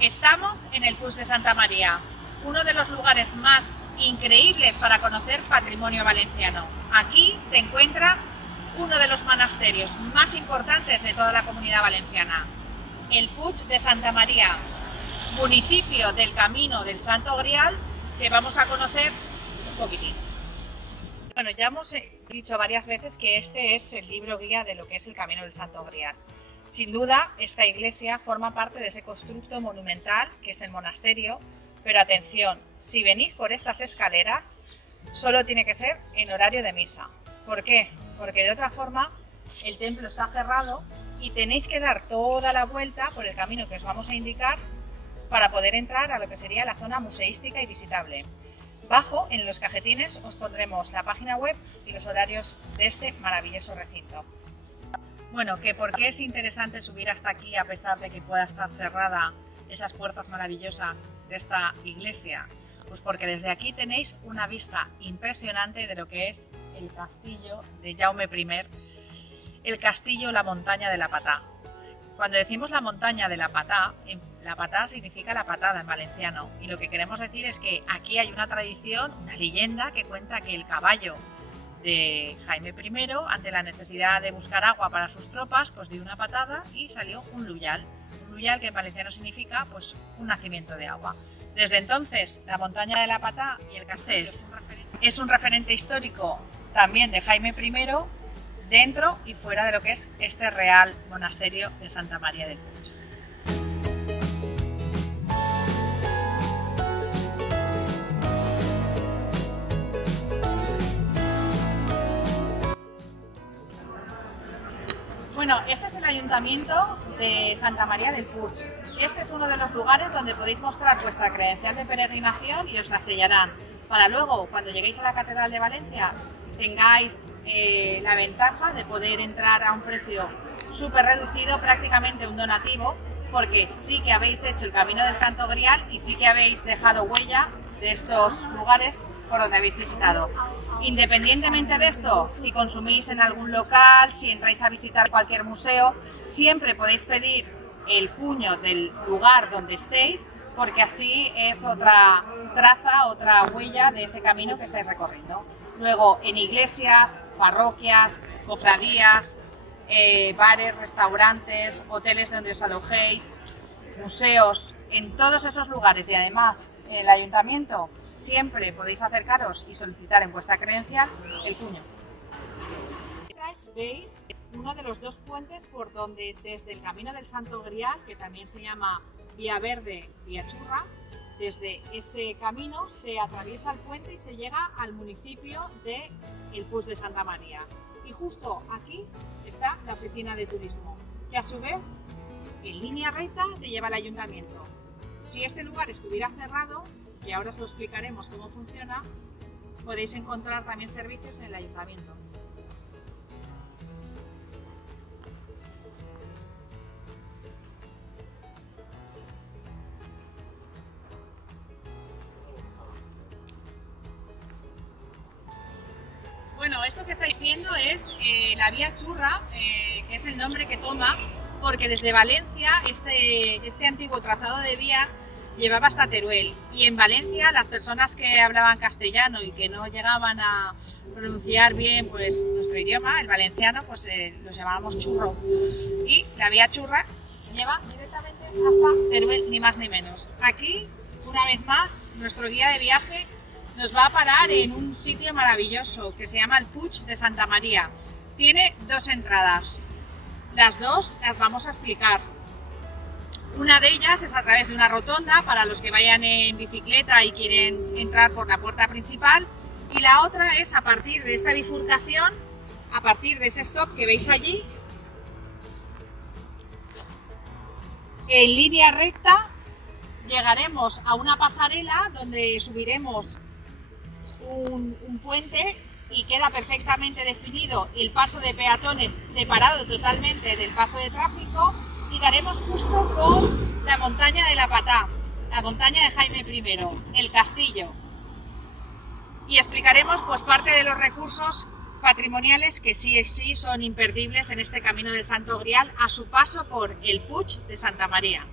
Estamos en el Puig de Santa María, uno de los lugares más increíbles para conocer patrimonio valenciano. Aquí se encuentra uno de los monasterios más importantes de toda la Comunidad Valenciana, el Puig de Santa María, municipio del Camino del Santo Grial, que vamos a conocer un poquitín. Bueno, ya hemos dicho varias veces que este es el libro guía de lo que es el Camino del Santo Grial. Sin duda, esta iglesia forma parte de ese constructo monumental que es el monasterio, pero atención, si venís por estas escaleras, solo tiene que ser en horario de misa. ¿Por qué? Porque de otra forma el templo está cerrado y tenéis que dar toda la vuelta por el camino que os vamos a indicar para poder entrar a lo que sería la zona museística y visitable. Bajo, en los cajetines, os pondremos la página web y los horarios de este maravilloso recinto. Bueno, que ¿por qué es interesante subir hasta aquí a pesar de que pueda estar cerrada esas puertas maravillosas de esta iglesia? Pues porque desde aquí tenéis una vista impresionante de lo que es el castillo de Jaume I, el castillo La Montaña de la Patà. Cuando decimos la montaña de la patá significa la patada en valenciano, y lo que queremos decir es que aquí hay una tradición, una leyenda que cuenta que el caballo de Jaime I, ante la necesidad de buscar agua para sus tropas, pues dio una patada y salió un luyal que en valenciano significa pues un nacimiento de agua. Desde entonces la montaña de la Patà y el castillo es un referente histórico también de Jaime I, dentro y fuera de lo que es este real monasterio de Santa María del Puig. Bueno, este es el ayuntamiento de Santa María del Puig. Este es uno de los lugares donde podéis mostrar vuestra credencial de peregrinación y os la sellarán, para luego, cuando lleguéis a la Catedral de Valencia, tengáis la ventaja de poder entrar a un precio súper reducido, prácticamente un donativo, porque sí que habéis hecho el Camino del Santo Grial y sí que habéis dejado huella de estos lugares por donde habéis visitado. Independientemente de esto, si consumís en algún local, si entráis a visitar cualquier museo, siempre podéis pedir el cuño del lugar donde estéis, porque así es otra traza, otra huella de ese camino que estáis recorriendo. Luego, en iglesias, parroquias, cofradías, bares, restaurantes, hoteles donde os alojéis, museos, en todos esos lugares y además en el ayuntamiento, siempre podéis acercaros y solicitar en vuestra credencial el cuño. Veis uno de los dos puentes por donde desde el Camino del Santo Grial, que también se llama Vía Verde, Vía Churra, desde ese camino se atraviesa el puente y se llega al municipio de el Puig de Santa María. Y justo aquí está la oficina de turismo, que a su vez en línea recta te lleva al ayuntamiento. Si este lugar estuviera cerrado, que ahora os lo explicaremos cómo funciona, podéis encontrar también servicios en el ayuntamiento. Bueno, esto que estáis viendo es la Vía Churra, que es el nombre que toma, porque desde Valencia este antiguo trazado de vía llevaba hasta Teruel, y en Valencia las personas que hablaban castellano y que no llegaban a pronunciar bien pues nuestro idioma, el valenciano, pues los llamábamos churro, y la Vía Churra lleva directamente hasta Teruel, ni más ni menos. Aquí, una vez más, nuestro guía de viaje nos va a parar en un sitio maravilloso que se llama el Puig de Santa María. Tiene dos entradas, las dos las vamos a explicar. Una de ellas es a través de una rotonda para los que vayan en bicicleta y quieren entrar por la puerta principal, y la otra es a partir de esta bifurcación, a partir de ese stop que veis allí, en línea recta llegaremos a una pasarela donde subiremos un puente y queda perfectamente definido el paso de peatones separado totalmente del paso de tráfico, y daremos justo con la montaña de la Patà, la montaña de Jaime I, el castillo, y explicaremos pues parte de los recursos patrimoniales que sí son imperdibles en este Camino del Santo Grial a su paso por el Puig de Santa María.